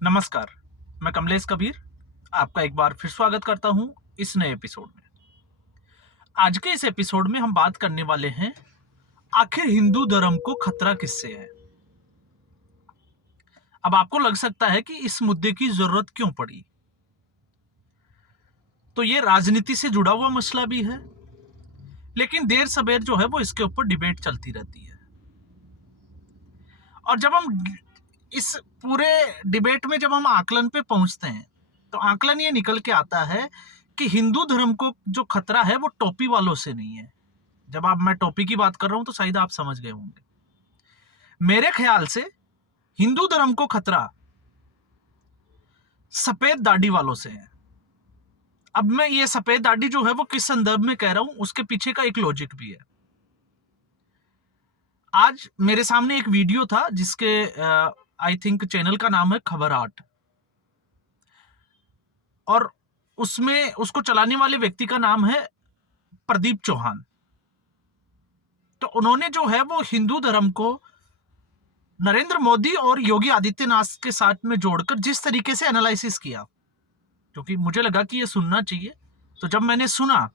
नमस्कार, मैं कमलेश कबीर आपका एक बार फिर स्वागत करता हूं इस नए एपिसोड में। आज के इस एपिसोड में हम बात करने वाले हैं, आखिर हिंदू धर्म को खतरा किससे है। अब आपको लग सकता है कि इस मुद्दे की जरूरत क्यों पड़ी। तो ये राजनीति से जुड़ा हुआ मसला भी है, लेकिन देर सबेर जो है वो इसके ऊपर डिबेट चलती रहती है। और जब हम इस पूरे डिबेट में जब हम आकलन पे पहुंचते हैं, तो आकलन ये निकल के आता है कि हिंदू धर्म को जो खतरा है वो टोपी वालों से नहीं है। जब मैं टोपी की बात कर रहा हूं तो शायद आप समझ गए होंगे। मेरे ख्याल से हिंदू धर्म को खतरा सफेद दाढ़ी वालों से है। अब मैं ये सफेद दाढ़ी जो है वो किस संदर्भ में कह रहा हूं, उसके पीछे का एक लॉजिक भी है। आज मेरे सामने एक वीडियो था जिसके आई थिंक चैनल का नाम है खबर आर्ट, और उसमें उसको चलाने वाले व्यक्ति का नाम है प्रदीप चौहान। तो उन्होंने जो है वो हिंदू धर्म को नरेंद्र मोदी और योगी आदित्यनाथ के साथ में जोड़कर जिस तरीके से एनालिसिस किया, क्योंकि मुझे लगा कि ये सुनना चाहिए। तो जब मैंने सुना,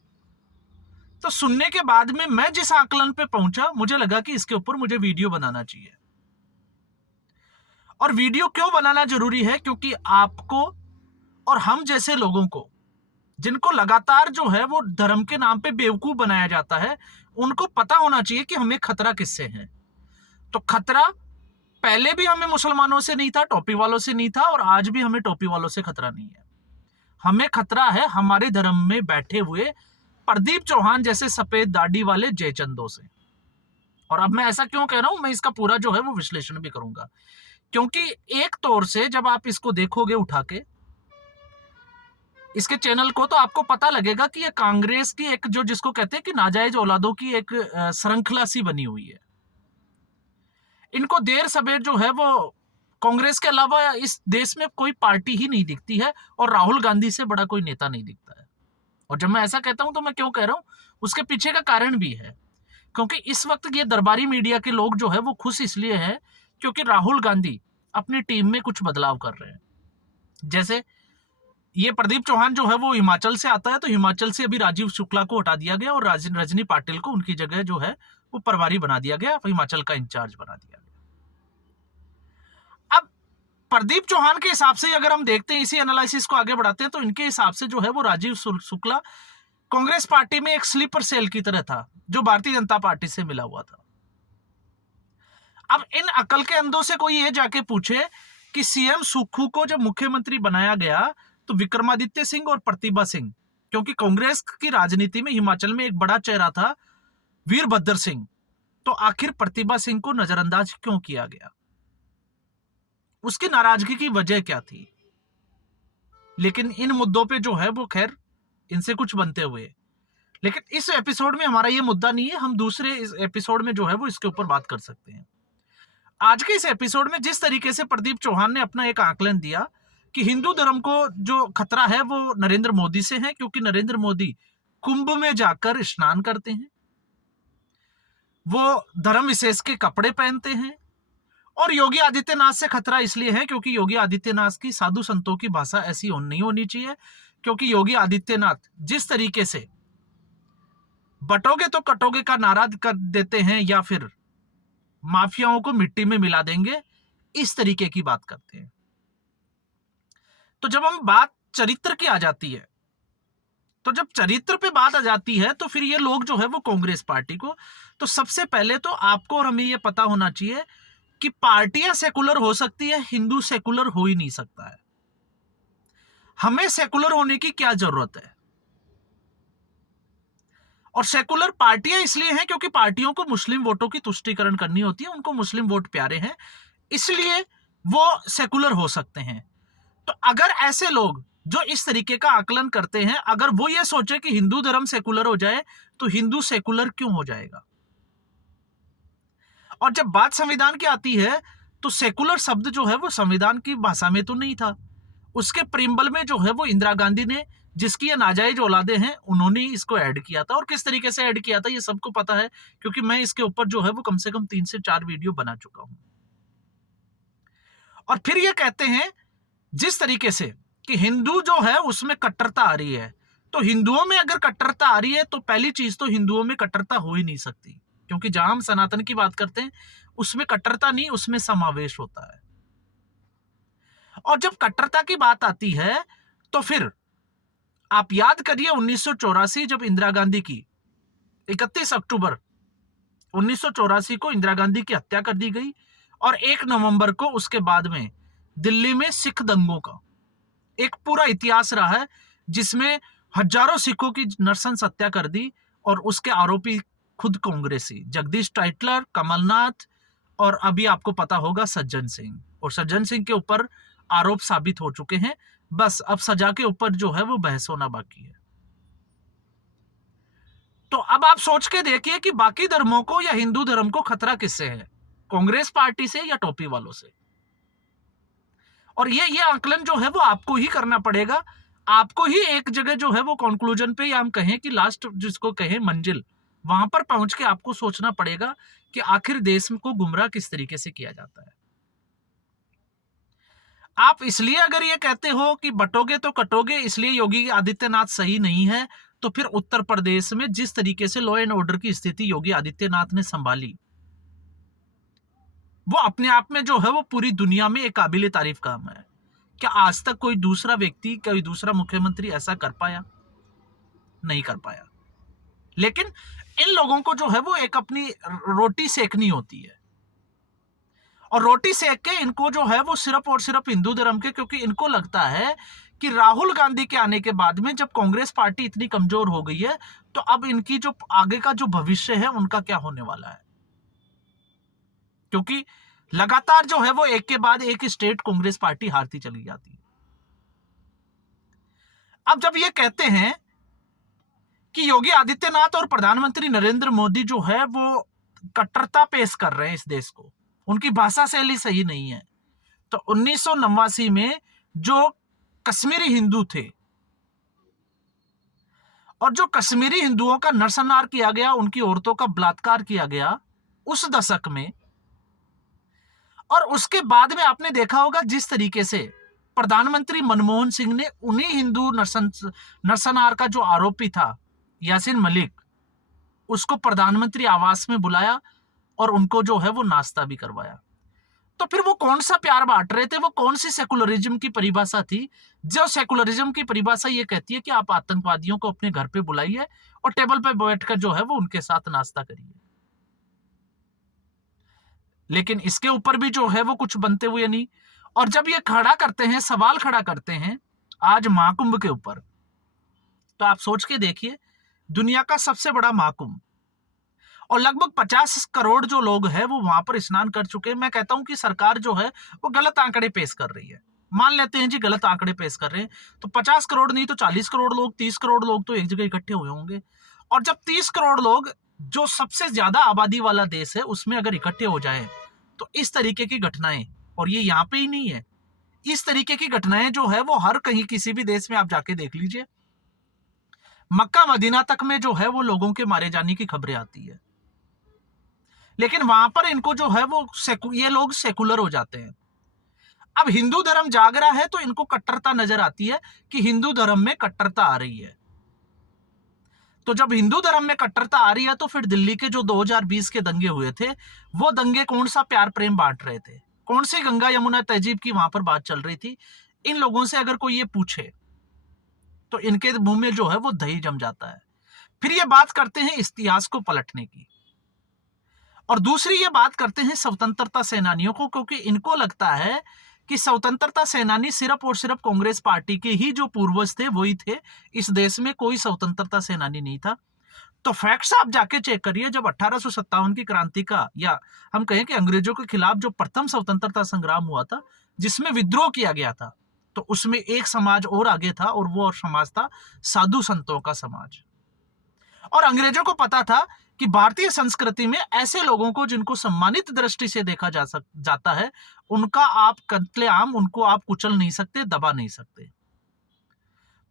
तो सुनने के बाद में मैं जिस आकलन पे पहुंचा, मुझे लगा कि इसके ऊपर मुझे वीडियो बनाना चाहिए। और वीडियो क्यों बनाना जरूरी है? क्योंकि आपको और हम जैसे लोगों को, जिनको लगातार जो है वो धर्म के नाम पे बेवकूफ बनाया जाता है, उनको पता होना चाहिए कि हमें खतरा किससे है। तो खतरा पहले भी हमें मुसलमानों से नहीं था, टोपी वालों से नहीं था, और आज भी हमें टोपी वालों से खतरा नहीं है। हमें खतरा है हमारे धर्म में बैठे हुए प्रदीप चौहान जैसे सफेद दाढ़ी वाले जयचंदों से। और अब मैं ऐसा क्यों कह रहा हूं, मैं इसका पूरा जो है वो विश्लेषण भी करूंगा। क्योंकि एक तौर से जब आप इसको देखोगे उठा के इसके चैनल को, तो आपको पता लगेगा कि ये कांग्रेस की एक, जो जिसको कहते हैं कि नाजायज औलादों की एक श्रृंखला सी बनी हुई है। इनको देर सबेर जो है वो कांग्रेस के अलावा इस देश में कोई पार्टी ही नहीं दिखती है, और राहुल गांधी से बड़ा कोई नेता नहीं दिखता है। और जब मैं ऐसा कहता हूं तो मैं क्यों कह रहा हूं, उसके पीछे का कारण भी है। क्योंकि इस वक्त ये दरबारी मीडिया के लोग जो है वो खुश इसलिए हैं क्योंकि राहुल गांधी अपनी टीम में कुछ बदलाव कर रहे हैं। जैसे ये प्रदीप चौहान जो है वो हिमाचल से आता है, तो हिमाचल से अभी राजीव शुक्ला को हटा दिया गया और रजनी पाटिल को उनकी जगह जो है वो प्रभारी बना दिया गया, हिमाचल का इंचार्ज बना दिया गया। अब प्रदीप चौहान के हिसाब से अगर हम देखते हैं, इसी एनालिसिस को आगे बढ़ाते हैं, तो इनके हिसाब से जो है वो राजीव शुक्ला कांग्रेस पार्टी में एक स्लीपर सेल की तरह था, जो भारतीय जनता पार्टी से मिला हुआ था। अब इन अकल के अंधों से कोई ये जाके पूछे कि सीएम सुक्खू को जब मुख्यमंत्री बनाया गया, तो विक्रमादित्य सिंह और प्रतिभा सिंह, क्योंकि कांग्रेस की राजनीति में हिमाचल में एक बड़ा चेहरा था वीरभद्र सिंह, तो आखिर प्रतिभा सिंह को नजरअंदाज क्यों किया गया? उसकी नाराजगी की वजह क्या थी? लेकिन इन मुद्दों पे जो है वो खैर इनसे कुछ बनते हुए, लेकिन इस एपिसोड में हमारा ये मुद्दा नहीं है। हम दूसरे इस एपिसोड में जो है वो इसके ऊपर बात कर सकते हैं। आज के इस एपिसोड में जिस तरीके से प्रदीप चौहान ने अपना एक आकलन दिया कि हिंदू धर्म को जो खतरा है वो नरेंद्र मोदी से है, क्योंकि नरेंद्र मोदी कुंभ में जाकर स्नान करते हैं, वो धर्म विशेष के कपड़े पहनते हैं, और योगी आदित्यनाथ से खतरा इसलिए है क्योंकि योगी आदित्यनाथ की साधु संतों की भाषा ऐसी नहीं होनी चाहिए। क्योंकि योगी आदित्यनाथ जिस तरीके से बटोगे तो कटोगे का नारा कर देते हैं, या फिर माफियाओं को मिट्टी में मिला देंगे, इस तरीके की बात करते हैं। तो जब हम बात चरित्र की आ जाती है, तो जब चरित्र पे बात आ जाती है, तो फिर ये लोग जो है वो कांग्रेस पार्टी को, तो सबसे पहले तो आपको और हमें ये पता होना चाहिए कि पार्टियां सेकुलर हो सकती है, हिंदू सेकुलर हो ही नहीं सकता है। हमें सेकुलर होने की क्या जरूरत है? और सेकुलर पार्टियां इसलिए हैं क्योंकि पार्टियों को मुस्लिम वोटों की तुष्टीकरण करनी होती है, उनको मुस्लिम वोट प्यारे हैं, इसलिए वो सेकुलर हो सकते हैं। तो अगर ऐसे लोग जो इस तरीके का आकलन करते हैं, अगर वो ये सोचे कि हिंदू धर्म सेकुलर हो जाए, तो हिंदू सेकुलर क्यों हो जाएगा? और जब बात संविधान की आती है, तो सेकुलर शब्द जो है वो संविधान की भाषा में तो नहीं था। उसके प्रियम्बल में जो है वो इंदिरा गांधी ने, जिसकी ये नाजायज औलादे हैं, उन्होंने इसको ऐड किया था। और किस तरीके से ऐड किया था ये सबको पता है, क्योंकि मैं इसके ऊपर जो है वो कम से कम 3 से 4 वीडियो बना चुका हूं। और फिर ये कहते हैं जिस तरीके से कि हिंदू जो है उसमें कट्टरता आ रही है, तो हिंदुओं में अगर कट्टरता आ रही है तो पहली चीज तो हिंदुओं में कट्टरता हो ही नहीं सकती, क्योंकि जहां हम सनातन की बात करते हैं उसमें कट्टरता नहीं, उसमें समावेश होता है। और जब कट्टरता की बात आती है तो फिर आप याद करिए 1984 जब इंदिरा गांधी की 31 अक्टूबर 1984 को इंदिरा गांधी की हत्या कर दी गई, और 1 नवंबर को उसके बाद में दिल्ली में सिख दंगों का एक पूरा इतिहास रहा है, जिसमें हजारों सिखों की नरसंस हत्या कर दी, और उसके आरोपी खुद कांग्रेसी जगदीश टाइटलर, कमलनाथ, और अभी आपको पता होगा सज्जन सिंह। और सज्जन सिंह के ऊपर आरोप साबित हो चुके हैं, बस अब सजा के ऊपर जो है वो बहस होना बाकी है। तो अब आप सोच के देखिए कि बाकी धर्मों को या हिंदू धर्म को खतरा किससे है, कांग्रेस पार्टी से या टोपी वालों से। और ये आकलन जो है वो आपको ही करना पड़ेगा, आपको ही एक जगह जो है वो कंक्लूजन पे, या हम कहें कि लास्ट जिसको कहें मंजिल, वहां पर पहुंच के आपको सोचना पड़ेगा कि आखिर देश को गुमराह किस तरीके से किया जाता है। आप इसलिए अगर ये कहते हो कि बटोगे तो कटोगे, इसलिए योगी आदित्यनाथ सही नहीं है, तो फिर उत्तर प्रदेश में जिस तरीके से लॉ एंड ऑर्डर की स्थिति योगी आदित्यनाथ ने संभाली, वो अपने आप में जो है वो पूरी दुनिया में एक काबिले तारीफ काम है। क्या आज तक कोई दूसरा व्यक्ति, कोई दूसरा मुख्यमंत्री ऐसा कर पाया? नहीं कर पाया। लेकिन इन लोगों को जो है वो एक अपनी रोटी सेकनी होती है, और रोटी सेक के इनको जो है वो सिर्फ और सिर्फ हिंदू धर्म के, क्योंकि इनको लगता है कि राहुल गांधी के आने के बाद में जब कांग्रेस पार्टी इतनी कमजोर हो गई है, तो अब इनकी जो आगे का जो भविष्य है उनका क्या होने वाला है, क्योंकि लगातार जो है वो एक के बाद एक स्टेट कांग्रेस पार्टी हारती चली जाती है। अब जब ये कहते हैं कि योगी आदित्यनाथ और प्रधानमंत्री नरेंद्र मोदी जो है वो कट्टरता पेश कर रहे हैं इस देश को, उनकी भाषा शैली सही नहीं है, तो 1989 में जो कश्मीरी हिंदू थे और जो कश्मीरी हिंदुओं का नरसंहार किया गया, उनकी औरतों का बलात्कार किया गया उस दशक में, और उसके बाद में आपने देखा होगा जिस तरीके से प्रधानमंत्री मनमोहन सिंह ने उन्हीं हिंदू नरसंहार का जो आरोपी था यासीन मलिक, उसको प्रधानमंत्री आवास में बुलाया और उनको जो है वो नाश्ता भी करवाया। तो फिर वो कौन सा प्यार बांट रहे थे, वो कौन सी सेकुलरिज्म की परिभाषा थी? जो सेकुलरिज्म की परिभाषा ये कहती है कि आप आतंकवादियों को अपने घर पे बुलाइए और टेबल पे बैठकर जो है वो उनके साथ नाश्ता करिए। लेकिन इसके ऊपर भी जो है वो कुछ बनते हुए नहीं। और जब ये खड़ा करते हैं, सवाल खड़ा करते हैं आज महाकुंभ के ऊपर, तो आप सोच के देखिए, दुनिया का सबसे बड़ा महाकुंभ, और लगभग 50 करोड़ जो लोग हैं वो वहां पर स्नान कर चुके हैं। मैं कहता हूं कि सरकार जो है वो गलत आंकड़े पेश कर रही है। मान लेते हैं जी गलत आंकड़े पेश कर रहे हैं, तो 50 करोड़ नहीं तो 40 करोड़ लोग, 30 करोड़ लोग तो एक जगह इकट्ठे हुए होंगे। और जब 30 करोड़ लोग, जो सबसे ज्यादा आबादी वाला देश है, उसमें अगर इकट्ठे हो जाए, तो इस तरीके की घटनाएं, और ये यहाँ पे ही नहीं है, इस तरीके की घटनाएं जो है वो हर कहीं किसी भी देश में आप जाके देख लीजिए, मक्का मदीना तक में जो है वो लोगों के मारे जाने की खबरें आती है। लेकिन वहां पर इनको जो है वो ये लोग सेकुलर हो जाते हैं। अब हिंदू धर्म जाग रहा है तो इनको कट्टरता नजर आती है कि हिंदू धर्म में कट्टरता आ रही है। तो जब हिंदू धर्म में कट्टरता आ रही है तो फिर दिल्ली के जो 2020 के दंगे हुए थे, वो दंगे कौन सा प्यार प्रेम बांट रहे थे, कौन सी गंगा यमुना तहजीब की वहां पर बात चल रही थी? इन लोगों से अगर कोई ये पूछे तो इनके मुंह में जो है वो दही जम जाता है। फिर ये बात करते हैं इतिहास को पलटने की, और दूसरी ये बात करते हैं स्वतंत्रता सेनानियों को, क्योंकि इनको लगता है कि स्वतंत्रता सेनानी सिर्फ और सिर्फ कांग्रेस पार्टी के ही जो पूर्वज थे वही थे, इस देश में कोई स्वतंत्रता सेनानी नहीं था। तो फैक्ट्स आप जाके चेक करिए, जब 1857 की क्रांति का, या हम कहें कि अंग्रेजों के खिलाफ जो प्रथम स्वतंत्रता संग्राम हुआ था, जिसमें विद्रोह किया गया था, तो उसमें एक समाज और आगे था, और वो समाज था साधु संतों का समाज। और अंग्रेजों को पता था कि भारतीय संस्कृति में ऐसे लोगों को जिनको सम्मानित दृष्टि से देखा जाता है, उनका आप कत्लेआम, उनको आप कुचल नहीं सकते, दबा नहीं सकते।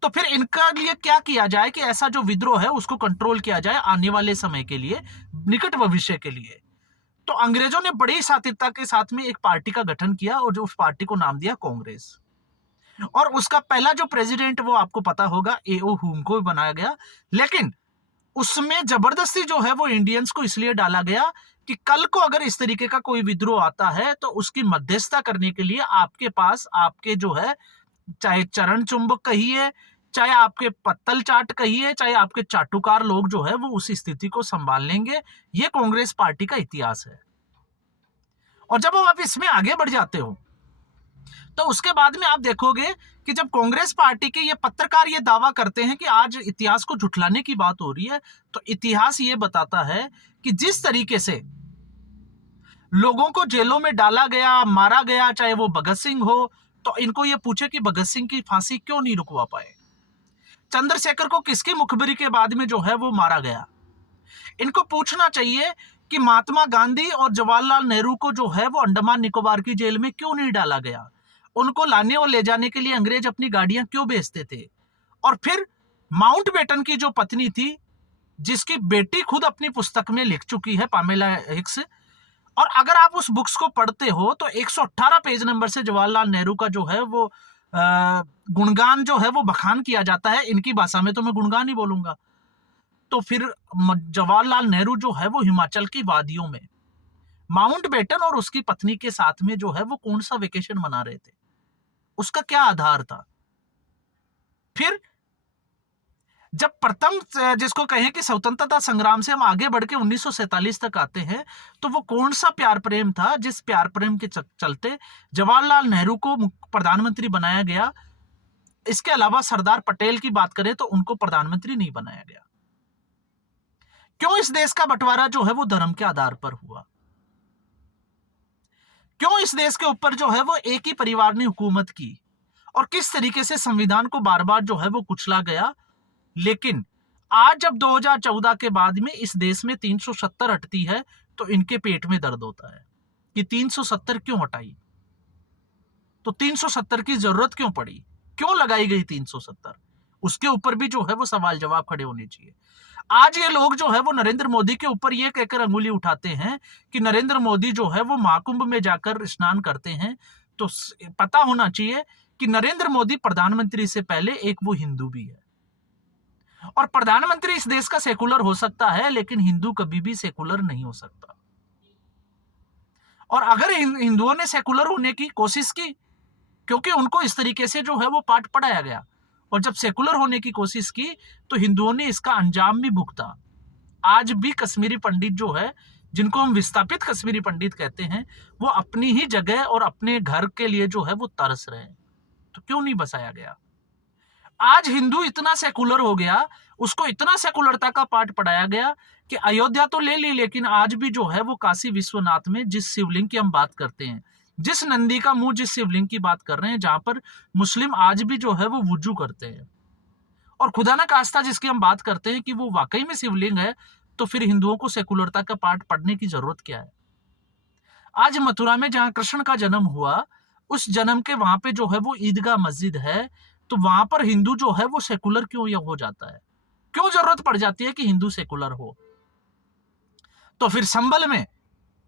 तो फिर इनका लिए क्या किया जाए कि ऐसा जो विद्रोह है उसको कंट्रोल किया जाए आने वाले समय के लिए, निकट भविष्य के लिए। तो अंग्रेजों ने बड़ी सात्विकता के साथ में एक पार्टी का गठन किया, और जो उस पार्टी को नाम दिया कांग्रेस। और उसका पहला जो प्रेसिडेंट वो आपको पता होगा एओ हुम को बनाया गया, लेकिन उसमें जबरदस्ती जो है वो इंडियंस को इसलिए डाला गया कि कल को अगर इस तरीके का कोई विद्रोह आता है तो उसकी मध्यस्थता करने के लिए आपके पास आपके जो है, चाहे चरण चुंबक कहिए, चाहे आपके पत्तल चाट कहिए, चाहे आपके चाटुकार लोग जो है वो उस स्थिति को संभाल लेंगे। ये कांग्रेस पार्टी का इतिहास है। और जब आप इसमें आगे बढ़ जाते हो तो उसके बाद में आप देखोगे कि जब कांग्रेस पार्टी के ये पत्रकार ये दावा करते हैं कि आज इतिहास को झुठलाने की बात हो रही है, तो इतिहास ये बताता है कि जिस तरीके से लोगों को जेलों में डाला गया, मारा गया, चाहे वो भगत सिंह हो, तो इनको ये पूछे कि भगत सिंह की फांसी क्यों नहीं रुकवा पाए। चंद्रशेखर को किसकी मुखबिरी के बाद में जो है वो मारा गया। इनको पूछना चाहिए कि महात्मा गांधी और जवाहरलाल नेहरू को जो है वो अंडमान निकोबार की जेल में क्यों नहीं डाला गया। उनको लाने और ले जाने के लिए अंग्रेज अपनी गाड़ियां क्यों भेजते थे। और फिर माउंटबेटन की जो पत्नी थी, जिसकी बेटी खुद अपनी पुस्तक में लिख चुकी है, पामेला हिक्स, और अगर आप उस बुक्स को पढ़ते हो तो 118 पेज नंबर से जवाहरलाल नेहरू का जो है वो गुणगान जो है वो बखान किया जाता है। इनकी भाषा में तो मैं गुणगान ही बोलूंगा। तो फिर जवाहरलाल नेहरू जो है वो हिमाचल की वादियों में माउंटबेटन और उसकी पत्नी के साथ में जो है वो कौन सा वेकेशन मना रहे थे, उसका क्या आधार था। फिर जब प्रथम जिसको कहें कि स्वतंत्रता संग्राम से हम आगे बढ़ के 1947 तक आते हैं, तो वो कौन सा प्यार प्रेम था जिस प्यार प्रेम के चलते जवाहरलाल नेहरू को प्रधानमंत्री बनाया गया। इसके अलावा सरदार पटेल की बात करें तो उनको प्रधानमंत्री नहीं बनाया गया। क्यों इस देश का बंटवारा जो है वो धर्म के आधार पर हुआ। क्यों इस देश के ऊपर जो है वो एक ही परिवार ने हुकूमत की, और किस तरीके से संविधान को बार बार जो है वो कुचला गया। लेकिन आज जब 2014 के बाद में इस देश में 370 हटती है तो इनके पेट में दर्द होता है कि 370 क्यों हटाई, तो 370 की जरूरत क्यों पड़ी, क्यों लगाई गई 370। उसके ऊपर भी जो है वो सवाल जवाब खड़े होने चाहिए। आज ये लोग जो है वो नरेंद्र मोदी के ऊपर ये कहकर अंगुली उठाते हैं कि नरेंद्र मोदी जो है वो महाकुंभ में जाकर स्नान करते हैं, तो पता होना चाहिए कि नरेंद्र मोदी प्रधानमंत्री से पहले एक वो हिंदू भी है। और प्रधानमंत्री इस देश का सेकुलर हो सकता है, लेकिन हिंदू कभी भी सेकुलर नहीं हो सकता। और अगर हिंदुओं ने सेकुलर होने की कोशिश की, क्योंकि उनको इस तरीके से जो है वो पाठ पढ़ाया गया, और जब सेकुलर होने की कोशिश की तो हिंदुओं ने इसका अंजाम भी भुगता। आज भी कश्मीरी पंडित जो है, जिनको हम विस्थापित कश्मीरी पंडित कहते हैं, वो अपनी ही जगह और अपने घर के लिए जो है वो तरस रहे हैं। तो क्यों नहीं बसाया गया। आज हिंदू इतना सेकुलर हो गया, उसको इतना सेकुलरता का पाठ पढ़ाया गया कि अयोध्या तो ले ली, लेकिन आज भी जो है वो काशी विश्वनाथ में जिस शिवलिंग की हम बात करते हैं, जिस नंदी का मुंह जिस शिवलिंग की बात कर रहे हैं, जहां पर मुस्लिम आज भी जो है वो वुजू करते हैं, और खुदा ना खास्ता जिसकी हम बात करते हैं कि वो वाकई में शिवलिंग है, तो फिर हिंदुओं को सेकुलरता का पाठ पढ़ने की जरूरत क्या है। आज मथुरा में जहां कृष्ण का जन्म हुआ, उस जन्म के वहां पे जो है वो ईदगाह मस्जिद है, तो वहां पर हिंदू जो है वो सेकुलर क्यों हो जाता है, क्यों जरूरत पड़ जाती है कि हिंदू सेकुलर हो। तो फिर संभल में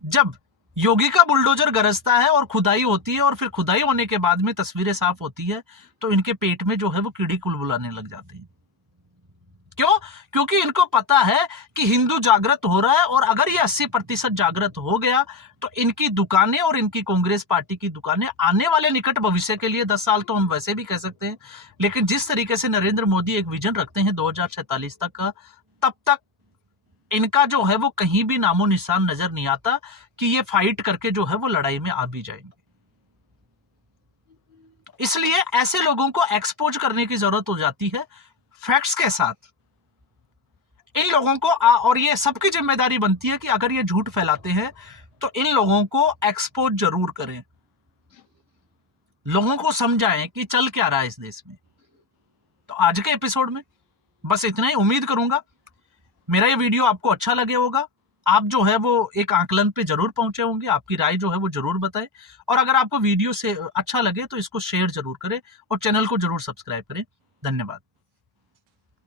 जब योगी का बुलडोजर गरजता है और खुदाई होती है, और फिर खुदाई होने के बाद में तस्वीरें साफ होती है, तो इनके पेट में जो है वो कीड़ी कुलबुलाने लग जाते हैं। क्यों? क्योंकि इनको पता है कि हिंदू जागृत हो रहा है, और अगर ये 80% जागृत हो गया तो इनकी दुकानें और इनकी कांग्रेस पार्टी की दुकानें आने वाले निकट भविष्य के लिए 10 साल तो हम वैसे भी कह सकते हैं, लेकिन जिस तरीके से नरेंद्र मोदी एक विजन रखते हैं 2047 तक का, तब तक इनका जो है वो कहीं भी नामो निशान नजर नहीं आता कि ये फाइट करके जो है वो लड़ाई में आ भी जाएंगे। इसलिए ऐसे लोगों को एक्सपोज करने की जरूरत हो जाती है फैक्ट्स के साथ। इन लोगों को और ये सबकी जिम्मेदारी बनती है कि अगर ये झूठ फैलाते हैं तो इन लोगों को एक्सपोज जरूर करें, लोगों को समझाएं कि चल क्या रहा है इस देश में। तो आज के एपिसोड में बस इतना ही। उम्मीद करूंगा मेरा ये वीडियो आपको अच्छा लगे होगा। आप जो है वो एक आकलन पे जरूर पहुंचे होंगे, आपकी राय जो है वो जरूर बताएं, और अगर आपको वीडियो से अच्छा लगे तो इसको शेयर जरूर करें और चैनल को जरूर सब्सक्राइब करें। धन्यवाद।